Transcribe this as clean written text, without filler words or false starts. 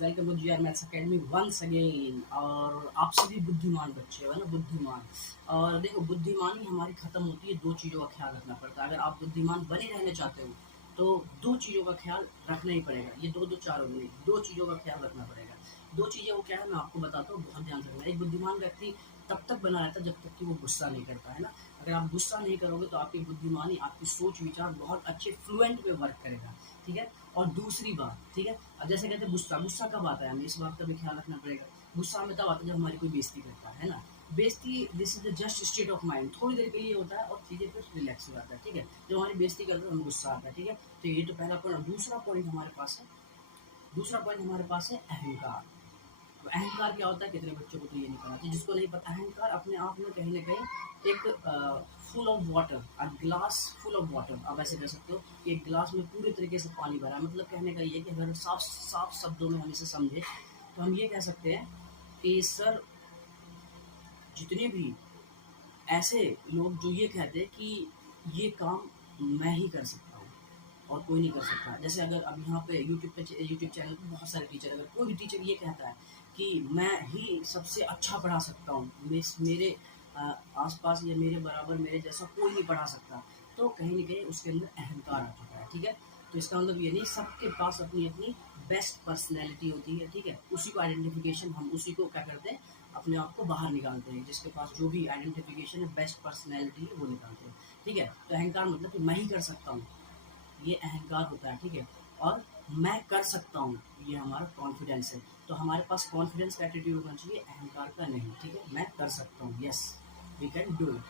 Welcome to GR maths academy once again. और आप सभी बुद्धिमान बच्चे हो, है ना, बुद्धिमान। और देखो, बुद्धिमानी हमारी खत्म होती है, दो चीज़ों का ख्याल रखना पड़ता है। अगर आप बुद्धिमान बने रहना चाहते हो तो दो चीज़ों का ख्याल रखना ही पड़ेगा। ये दो दो चार हो गई, दो चीज़ों का ख्याल रखना पड़ेगा। दो चीज़ें वो क्या है, मैं आपको बताता हूँ, बहुत ध्यान से रखना। एक बुद्धिमान व्यक्ति तब तक बना रहता है जब तक कि वो गुस्सा नहीं करता, है ना। अगर आप गुस्सा नहीं करोगे तो आपकी बुद्धिमानी, आपकी सोच विचार बहुत अच्छे फ्लुएंट में वर्क करेगा, ठीक है। और दूसरी बात, ठीक है, अब जैसे कहते हैं गुस्सा, गुस्सा कब आता है, हमें इस बात का भी ख्याल रखना पड़ेगा। गुस्सा हमें तब आता है जब हमारी कोई बेइज्जती करता है ना। बेइज्जती, this is the just state of mind, थोड़ी देर के लिए होता है और चीज़ें फिर रिलैक्स हो जाता है, ठीक है। जब हमारी बेइज्जती करते हैं हमें गुस्सा आता है, ठीक है। तो ये तो पहला पॉइंट। दूसरा पॉइंट हमारे पास है, दूसरा पॉइंट हमारे पास है अहंकार। अब अहंकार क्या होता है, कितने बच्चों को तो ये नहीं पता चाहिए। जिसको नहीं पता, अहंकार अपने आप में कहीं ना कहीं एक full of water, a glass full of water, आप ऐसे कह सकते हो कि एक गिलास में पूरी तरीके से पानी भरा है। मतलब कहने का ये है कि अगर साफ साफ शब्दों में हम इसे समझे तो हम ये कह सकते हैं कि सर, जितने भी ऐसे लोग जो ये कहते हैं कि ये काम मैं ही कर सकता हूँ और कोई नहीं कर सकता। जैसे अगर अब यहाँ पे यूट्यूब चैनल पे बहुत सारे टीचर, अगर कोई भी टीचर ये कहता है कि मैं ही सबसे अच्छा पढ़ा सकता हूँ, मेरे आसपास या मेरे बराबर मेरे जैसा कोई नहीं पढ़ा सकता, तो कहीं ना कहीं उसके अंदर अहंकार आ चुका है, ठीक है। तो इसका मतलब ये नहीं, सबके पास अपनी अपनी बेस्ट पर्सनैलिटी होती है, ठीक है। उसी को आइडेंटिफिकेशन, हम उसी को क्या करते हैं, अपने आप को बाहर निकालते हैं। जिसके पास जो भी आइडेंटिफिकेशन है, बेस्ट पर्सनैलिटी है, वो निकालते हैं, ठीक है। तो अहंकार मतलब कि मैं ही कर सकता हूँ, ये अहंकार होता है, ठीक है। और मैं कर सकता हूँ, ये हमारा कॉन्फिडेंस है। तो हमारे पास कॉन्फिडेंस का एटीट्यूड होना चाहिए, अहंकार का नहीं, ठीक है। मैं कर सकता हूँ, yes we can do it.